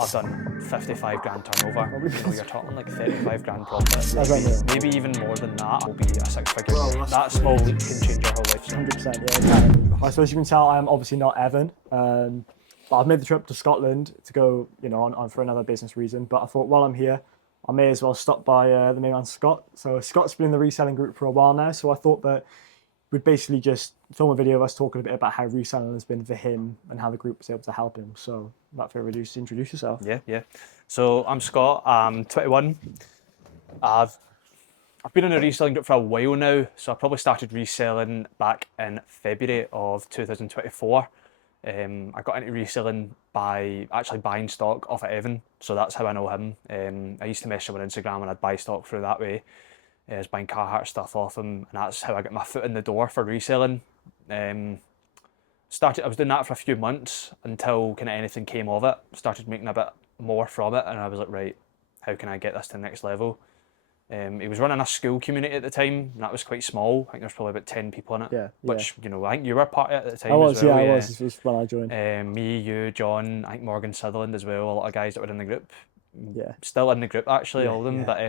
I've done 55 grand turnover. Probably. You know, you're talking like 35 grand profit. That's Maybe even more than that will be a six-figure. Whoa, That small leap can change your whole life. 100%, yeah, it can. I suppose you can tell I am obviously not Evan, but I've made the trip to Scotland to go, on for another business reason. But I thought while I'm here, I may as well stop by the main man Scott. So Scott's been in the reselling group for a while now, so I thought that we'd basically just film a video of us talking a bit about how reselling has been for him and how the group was able to help him. So without further ado, just introduce yourself. Yeah. So I'm Scott. I'm 21. I've been in a reselling group for a while now. So I probably started reselling back in February of 2024. I got into reselling by actually buying stock off of Evan. So that's how I know him. I used to message him on Instagram and I'd buy stock through that way. I was buying Carhartt stuff off him, and that's how I got my foot in the door for reselling. I was doing that for a few months until kind of anything came of it. Started making a bit more from it, and I was like, right, how can I get this to the next level? He was running a school community at the time, and that was quite small. I think there was probably about 10 people in it. Yeah. Which, I think you were part of it at the time I was, as well. I was. This was when I joined. Me, you, John, I think Morgan Sutherland as well, a lot of guys that were in the group. Yeah. Still in the group, actually, all of them, yeah. but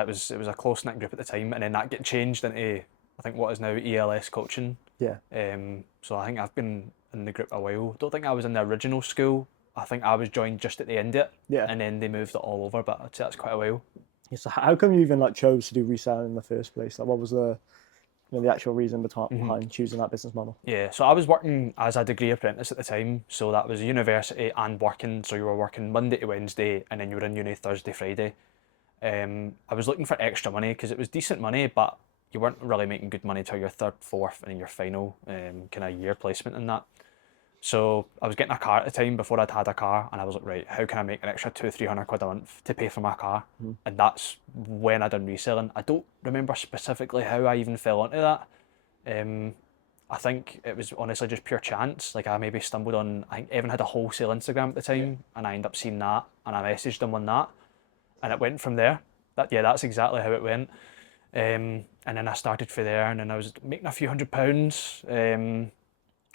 it was a close-knit group at the time, and then that get changed into, I think, what is now ELS Coaching. Yeah. So I think I've been in the group a while. Don't think I was in the original school. I think I was joined just at the end of it. Yeah. And then they moved it all over, but I'd say that's quite a while. Yeah, so how come you even chose to do reselling in the first place? Like, what was the actual reason behind choosing that business model? Yeah, so I was working as a degree apprentice at the time. So that was university and working. So you were working Monday to Wednesday, and then you were in uni Thursday, Friday. I was looking for extra money because it was decent money, but you weren't really making good money till your third, fourth, and then your final kind of year placement in that. So I was getting a car at the time before I'd had a car, and I was like, right, how can I make an extra 200-300 quid a month to pay for my car? And that's when I done reselling. I don't remember specifically how I even fell into that. I think it was honestly just pure chance. Like I maybe stumbled on, I think Evan had a wholesale Instagram at the time, and I ended up seeing that, and I messaged him on that, and it went from there. That's exactly how it went. And then I started for there, and then I was making a few £100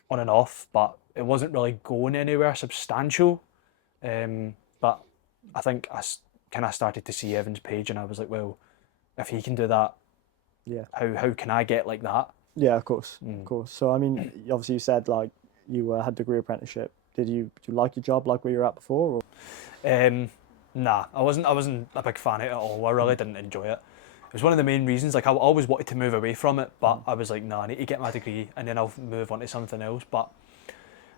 on and off, but it wasn't really going anywhere substantial. But I think I kind of started to see Evan's page, and I was like, well, if he can do that, yeah, how can I get like that? Yeah, of course. So I mean, obviously you said like you had a degree apprenticeship. Did you like your job like where you were at before? Or? Nah, I wasn't a big fan of it at all. I really didn't enjoy it. It was one of the main reasons. Like I always wanted to move away from it, but I was like, no, I need to get my degree and then I'll move on to something else. But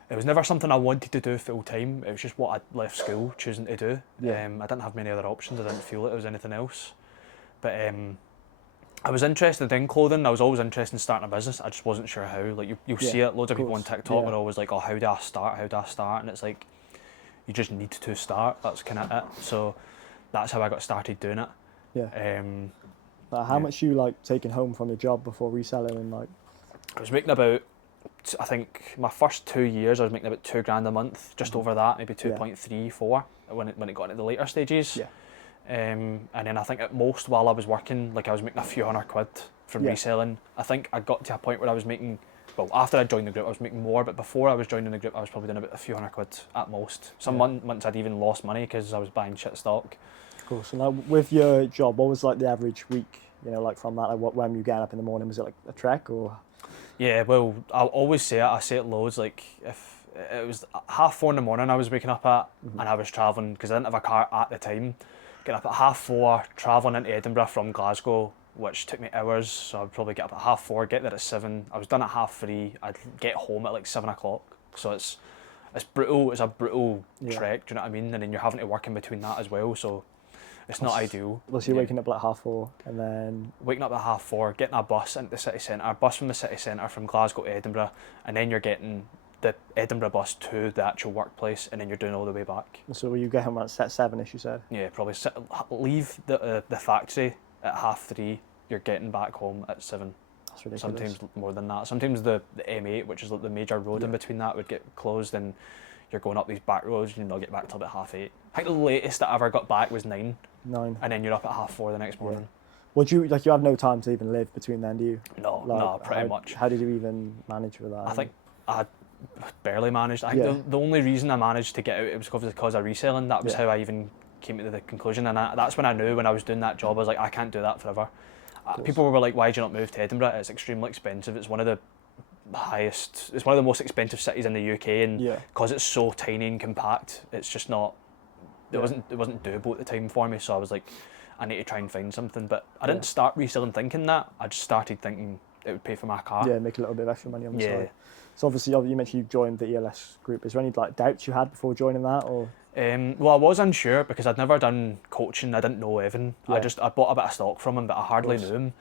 it was never something I wanted to do full time. It was just what I left school choosing to do. Yeah. I didn't have many other options. I didn't feel like there was anything else. But I was interested in clothing. I was always interested in starting a business. I just wasn't sure how. Like you'll see it. Loads of people on TikTok are always like, oh, how do I start? How do I start? And it's like, you just need to start. That's kind of it. So that's how I got started doing it. Yeah. How much you like taking home from your job before reselling and like? I was making about, I think my first 2 years I was making about £2,000 a month, just over that, maybe 2.3, 4 when it got into the later stages. Yeah. And then I think at most while I was working, like I was making a few £100 from reselling. I think I got to a point where I was making, well, after I joined the group I was making more, but before I was joining the group I was probably doing about a few £100 at most. Some months I'd even lost money because I was buying shit stock. Cool. So now with your job, what was like the average week? Like from that, like when you get up in the morning, was it like a trek or? Yeah, well, I always say it. I say it loads. Like if it was 4:30 in the morning, I was waking up at, and I was travelling because I didn't have a car at the time. Getting up at 4:30, travelling into Edinburgh from Glasgow, which took me hours. So I'd probably get up at 4:30, get there at 7. I was done at 3:30. I'd get home at like 7 o'clock. So it's brutal. It's a brutal trek. Do you know what I mean? And then you're having to work in between that as well. So it's not ideal. Well, so you're waking up like 4:30 and then... Waking up at 4:30, getting a bus into the city centre, a bus from the city centre from Glasgow to Edinburgh, and then you're getting the Edinburgh bus to the actual workplace, and then you're doing all the way back. So you get home at 7ish, you said? Yeah, probably leave the factory at 3:30, you're getting back home at 7. That's ridiculous. Sometimes more than that. Sometimes the M8, which is like the major road in between that, would get closed, and you're going up these back roads, and you'll not get back till about 8:30. I think the latest that I ever got back was 9. And then you're up at 4:30 the next morning. Would you you have no time to even live between then, do you? No, pretty much. How did you even manage with that? I think I had barely managed. I think the only reason I managed to get out it was because of reselling. That was how I even came to the conclusion, and that's when I knew when I was doing that job I was like, I can't do that forever. People were like, why do you not move to Edinburgh? It's extremely expensive. It's one of the most expensive cities in the UK, and because it's so tiny and compact, it's just not. It wasn't doable at the time for me. So I was like, I need to try and find something. But I didn't start reselling thinking that. I just started thinking it would pay for my car. Yeah, make a little bit of extra money on the side. So obviously, you mentioned you joined the ELS group. Is there any like doubts you had before joining that, or? Well, I was unsure because I'd never done coaching. I didn't know Evan. I bought a bit of stock from him, but I hardly knew him.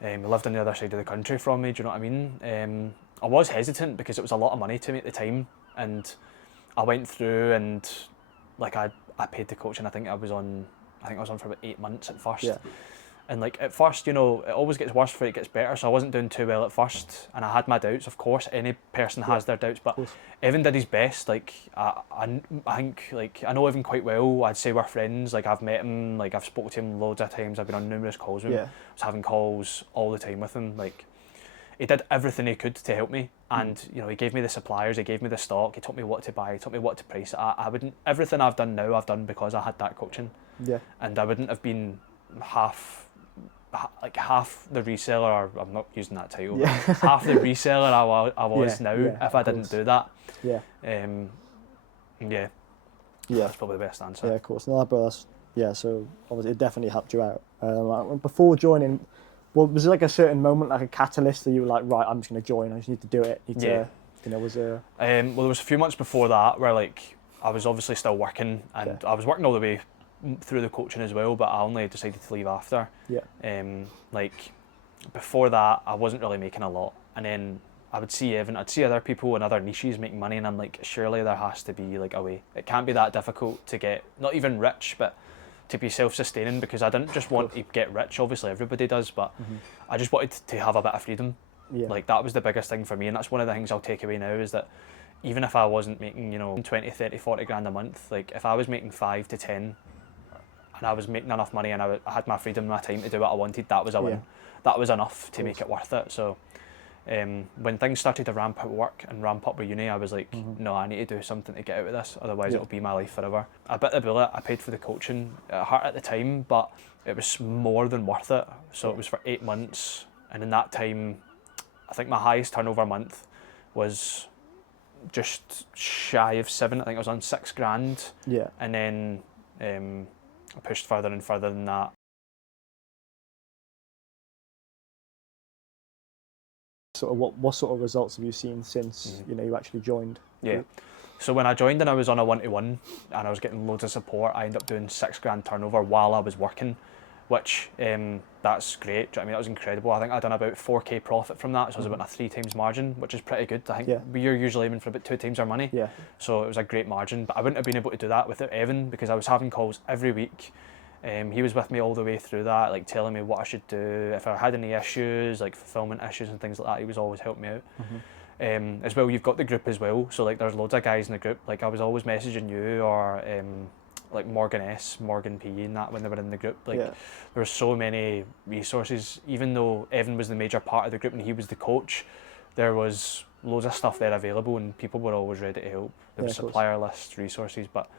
He lived on the other side of the country from me. Do you know what I mean? I was hesitant because it was a lot of money to me at the time, and I went through and like I paid the coaching. I think I was on for about 8 months at first. And like at first, it always gets worse before it gets better. So I wasn't doing too well at first, and I had my doubts. Of course, any person has their doubts, but Evan did his best. Like I think like I know Evan quite well. I'd say we're friends. Like I've met him. Like I've spoken to him loads of times. I've been on numerous calls with him. I was having calls all the time with him. Like he did everything he could to help me, and he gave me the suppliers. He gave me the stock. He taught me what to buy. He taught me what to price. I wouldn't everything I've done now. I've done because I had that coaching. And I wouldn't have been half the reseller, or I'm not using that title, but half the reseller I was now if I didn't do that. That's probably the best answer. Yeah, of course. No, bro, so obviously it definitely helped you out. Before joining, well, was there like a certain moment, like a catalyst that you were like, right, I'm just going to join, I just need to do it? Was there... Well, there was a few months before that where like I was obviously still working, and I was working all the way through the coaching as well, but I only decided to leave after. Like before that I wasn't really making a lot, and then I would see Evan, I'd see other people in other niches making money, and I'm like, surely there has to be like a way. It can't be that difficult to get, not even rich, but to be self-sustaining, because I didn't just want to get rich, obviously everybody does, but I just wanted to have a bit of freedom. Like that was the biggest thing for me, and that's one of the things I'll take away now, is that even if I wasn't making 20, 30, 40 grand a month, like if I was making 5 to 10 and I was making enough money and I had my freedom and my time to do what I wanted, that was a win. That was enough to make it worth it. So when things started to ramp up work and ramp up with uni, I was like, no, I need to do something to get out of this, otherwise it'll be my life forever. I bit the bullet. I paid for the coaching. It hurt at the time, but it was more than worth it. So it was for 8 months, and in that time I think my highest turnover month was just shy of 7. I think I was on 6 grand. And then I pushed further and further than that. Sort of what sort of results have you seen since you actually joined? So when I joined and I was on a 1-to-1 and I was getting loads of support, I ended up doing 6 grand turnover while I was working, which that's great. Do you know what I mean? That was incredible. I think I done about 4k profit from that, so it was about a 3 times margin, which is pretty good. I think we're usually aiming for about 2 times our money. So it was a great margin, but I wouldn't have been able to do that without Evan, because I was having calls every week. He was with me all the way through that, like telling me what I should do. If I had any issues, like fulfillment issues and things like that, he was always helping me out. As well, you've got the group as well, so like there's loads of guys in the group. Like I was always messaging you, or like Morgan P and that when they were in the group. Like there were so many resources. Even though Evan was the major part of the group and he was the coach, there was loads of stuff there available, and people were always ready to help. There was supplier lists, resources, but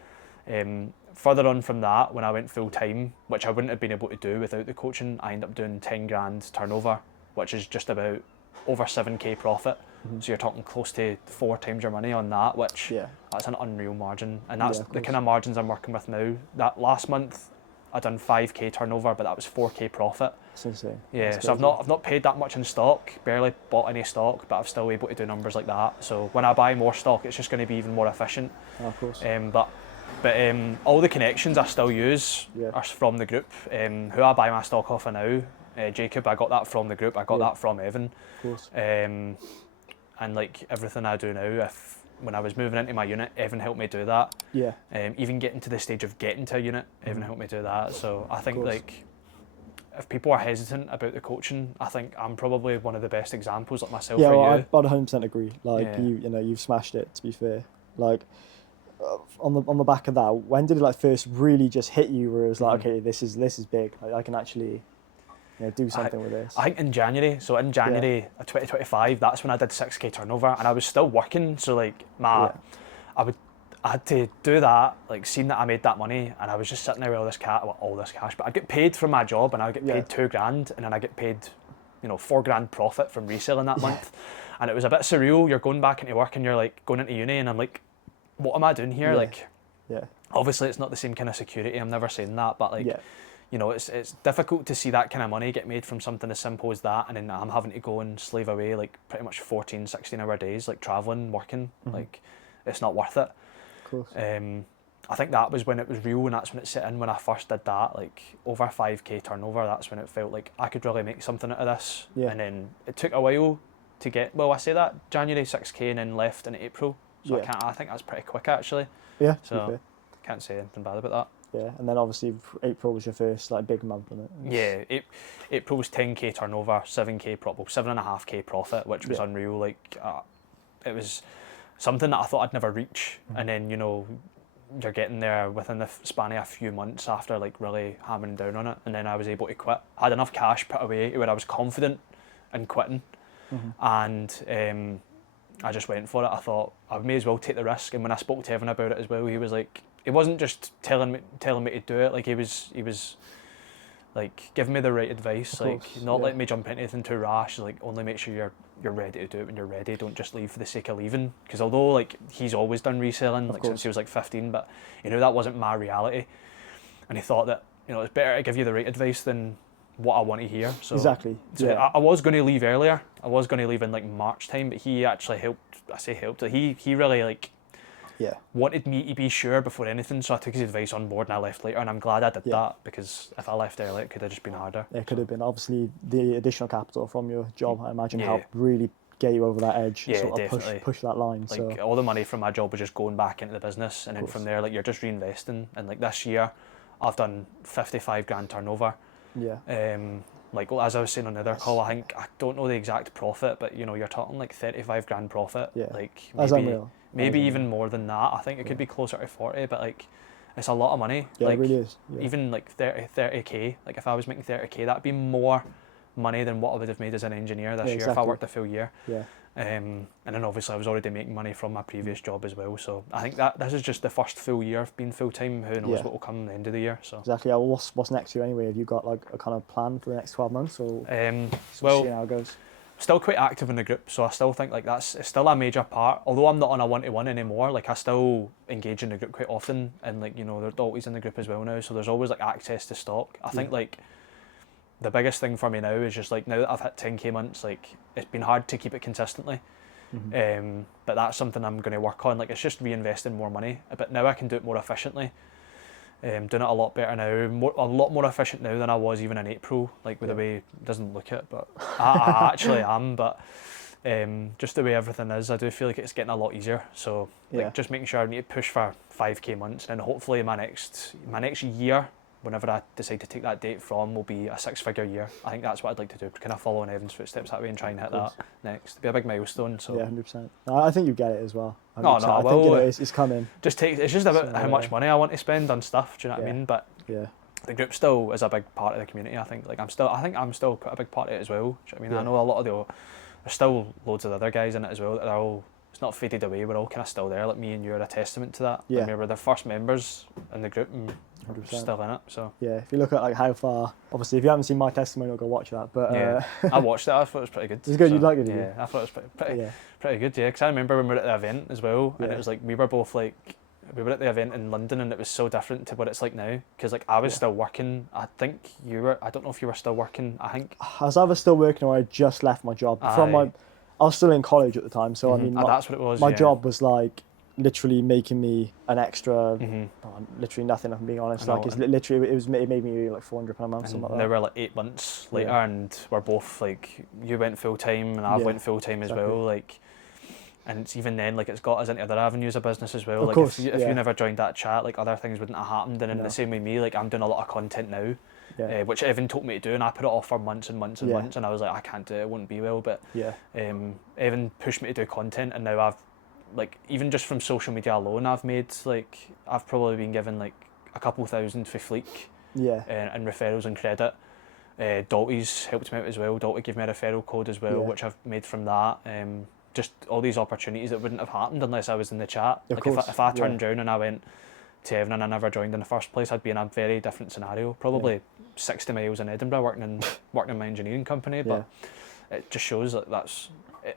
further on from that, when I went full time, which I wouldn't have been able to do without the coaching, I ended up doing 10 grand turnover, which is just about over 7k profit. So you're talking close to 4 times your money on that, which that's an unreal margin, and that's the kind of margins I'm working with now. That last month I done 5k turnover, but that was 4k profit. That's insane. So I've not paid that much in stock, barely bought any stock, but I'm still able to do numbers like that. So when I buy more stock, it's just going to be even more efficient. Of course. But all the connections I still use are from the group. Who I buy my stock off of now, Jacob, I got that from the group. I got that from Evan. Of course. And like everything I do now, when I was moving into my unit, Evan helped me do that. Even getting to the stage of getting to a unit, Evan helped me do that. So I think like if people are hesitant about the coaching, I think I'm probably one of the best examples, like myself. Yeah, well, I 100% agree. Like you've smashed it. To be fair, like on the back of that, when did it like first really just hit you, where it was like, okay, this is big. I can actually. Yeah, do something with this. I think in January, so in January of 2025, that's when I did 6k turnover, and I was still working. So like I had to do that, like seeing that I made that money, and I was just sitting there with all this cash. But I'd get paid from my job, and I'd get paid £2,000, and then I get paid, £4,000 profit from reselling that month. And it was a bit surreal. You're going back into work, and you're like going into uni, and I'm like, what am I doing here? Like, obviously it's not the same kind of security. I'm never saying that, but like, it's difficult to see that kind of money get made from something as simple as that, and then I'm having to go and slave away like pretty much 14, 16-hour days, like traveling, working. Like, it's not worth it. Of course. I think that was when it was real, and that's when it set in when I first did that, like over 5k turnover. That's when it felt like I could really make something out of this. And then it took a while to get, well, I say that January 6k and then left in April, so I think that's pretty quick actually. So can't say anything bad about that. And then obviously April was your first like big month on it. April was 10k turnover, 7k profit, 7.5k profit, which was unreal. Like it was something that I thought I'd never reach, and then you're getting there within the span of a few months after like really hammering down on it, and then I was able to quit. I had enough cash put away where I was confident in quitting, and I just went for it. I thought I may as well take the risk, and when I spoke to Evan about it as well, he was like, he wasn't just telling me to do it, like he was like giving me the right advice, like not letting me jump into anything too rash, like only make sure you're ready to do it when you're ready. Don't just leave for the sake of leaving, because although like he's always done reselling like since he was like 15, but that wasn't my reality, and he thought that it's better to give you the right advice than what I want to hear. So I was going to leave earlier. I was going to leave in like March time, but he actually helped. I say helped. He really like wanted me to be sure before anything, so I took his advice on board and I left later, and I'm glad I did that, because if I left early it could have just been harder. It could have been. Obviously the additional capital from your job, I imagine, helped really get you over that edge, sort of push that line. Like all the money from my job was just going back into the business, and then from there like you're just reinvesting, and like this year I've done 55 grand turnover. Like as I was saying on the other call, I don't know the exact profit, but you're talking like 35 grand profit. Like maybe even more than that. I think it could be closer to 40, but like it's a lot of money. Like, it really is. Even like 30k, like if I was making 30k, that'd be more money than what I would have made as an engineer this year if I worked a full year. And then obviously I was already making money from my previous job as well, so I think that this is just the first full year of being full time. Who knows what will come at the end of the year. So exactly. What's next year anyway? Have you got like a kind of plan for the next 12 months, or well, see how it goes? Still quite active in the group, so I still think like it's still a major part. Although I'm not on a one-to-one anymore, like I still engage in the group quite often, and like they're always in the group as well now, so there's always like access to stock. I think like the biggest thing for me now is just like now that I've hit 10k months, like it's been hard to keep it consistently. But that's something I'm going to work on. Like it's just reinvesting more money, but now I can do it more efficiently. Doing it a lot better now, a lot more efficient now than I was even in April, like with the way, it doesn't look it, but I actually am, but just the way everything is, I do feel like it's getting a lot easier. So like just making sure I need to push for 5k months, and then hopefully my next year, whenever I decide to take that date from, will be a 6-figure year. I think that's what I'd like to do, kind of follow in Evan's footsteps that way and try and hit that next. It'd be a big milestone. So 100%. I think you get it as well. 100%. I think it's coming. It's just about how much money I want to spend on stuff. Do you know what I mean? But the group still is a big part of the community. I think I'm still quite a big part of it as well. Do you know what I mean? I know a lot of there's still loads of other guys in it as well. That are all, it's not faded away. We're all kind of still there. Like me and you are a testament to that. Like we were the first members in the group, and 100%. Still in it. So if you look at like how far, obviously if you haven't seen my testimonial, go watch that. But I watched it. I thought it was pretty good. It's good. You'd like it. Yeah, I thought it was pretty good. Yeah, because I remember when we were at the event as well, and it was like we were both like. We were at the event in London, and it was so different to what it's like now, because like I was still working. I think you were. I don't know if you were still working. I think I was either still working or I just left my job. I was still in college at the time, so I mean, that's what it was. My job was like literally making me an extra, literally nothing. If I'm being honest, like it's literally it made me like £400 a month. And now we're like 8 months later, and we're both like you went full time and I went full time as well. Like. And it's even then, like it's got us into other avenues of business as well. Of like course, if you never joined that chat, like other things wouldn't have happened. And in the same way, me, like I'm doing a lot of content now, which Evan told me to do, and I put it off for months and months and months, and I was like, I can't do it, it won't be well. But Evan pushed me to do content, and now I've like even just from social media alone, I've probably been given like a couple thousand for Fleek, and referrals and credit. Dalty's helped me out as well. Dalty gave me a referral code as well, Yeah. which I've made from that. Just all these opportunities that wouldn't have happened unless I was in the chat. Of Like course, if I turned down and I went to Evan and I never joined in the first place, I'd be in a very different scenario. Probably 60 miles in Edinburgh working in my engineering company. But it just shows that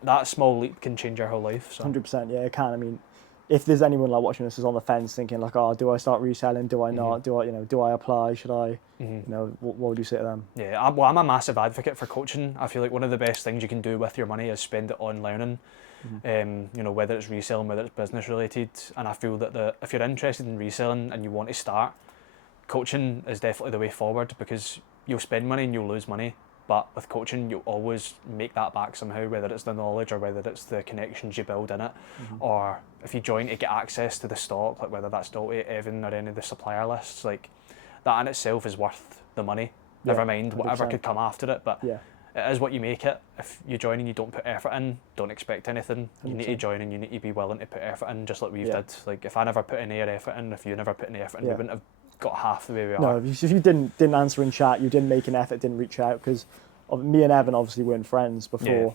that small leap can change your whole life. So 100%, yeah, it can. I mean, if there's anyone like watching this who's on the fence thinking like, oh, do I start reselling? Do I not? Do I, do I apply? Should I? What would you say to them? Yeah, I'm a massive advocate for coaching. I feel like one of the best things you can do with your money is spend it on learning. Whether it's reselling, whether it's business related, and I feel that if you're interested in reselling and you want to start, coaching is definitely the way forward, because you'll spend money and you'll lose money, but with coaching you'll always make that back somehow, whether it's the knowledge or whether it's the connections you build in it, or if you join to get access to the stock, like whether that's Dalty, Evan or any of the supplier lists, like that in itself is worth the money. Never mind whatever 100%. could come after it, but it is what you make it. If you join and you don't put effort in, don't expect anything. You need to join and you need to be willing to put effort in, just like we've did. Like if I never put any effort in, if you never put any effort in, we wouldn't have got half the way we are. No, if you didn't answer in chat, you didn't make an effort, didn't reach out, because me and Evan obviously weren't friends before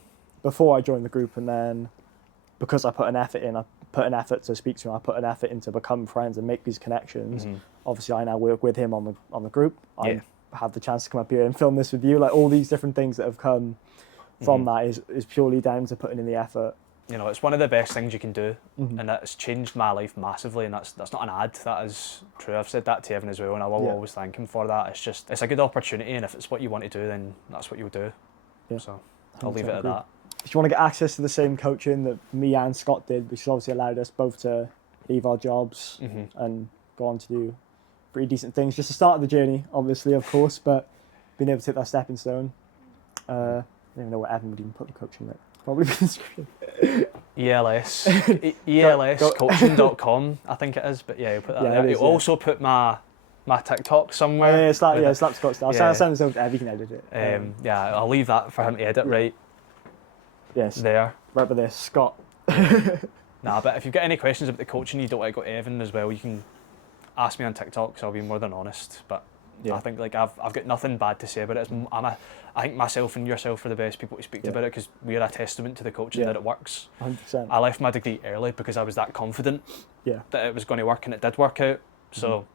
I joined the group, and then because I put an effort in, I put an effort to speak to him, I put an effort in to become friends and make these connections. Obviously, I now work with him on the group. I have the chance to come up here and film this with you. Like all these different things that have come from that is purely down to putting in the effort. You know, it's one of the best things you can do, and it's changed my life massively. And that's not an ad. That is true. I've said that to Evan as well, and I will always thank him for that. It's a good opportunity, and if it's what you want to do, then that's what you'll do. So I'll leave it at that. If you want to get access to the same coaching that me and Scott did, which has obviously allowed us both to leave our jobs and go on to do pretty decent things, just the start of the journey, obviously, of course, but being able to take that stepping stone. I don't even know what Evan would even put the coaching at. Probably the description. ELS, ELScoaching.com, I think it is, but yeah, you'll put that there. You'll also put my TikTok somewhere. Slap Scott style. I'll send this over to Evan, you can edit it. I'll leave that for him to edit right there. Right by this, Scott. Nah, but if you've got any questions about the coaching, you don't want to go to Evan as well, you can ask me on TikTok, so I'll be more than honest. But I think like I've got nothing bad to say about it. I think myself and yourself are the best people to speak to about it, because we're a testament to the coaching that it works. 100%. I left my degree early because I was that confident that it was going to work, and it did work out. So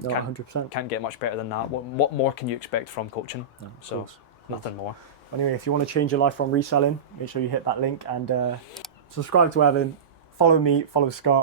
100%. Can't get much better than that. What more can you expect from coaching? So nothing more. Anyway, if you want to change your life from reselling, make sure you hit that link and subscribe to Evan, follow me, follow Scott,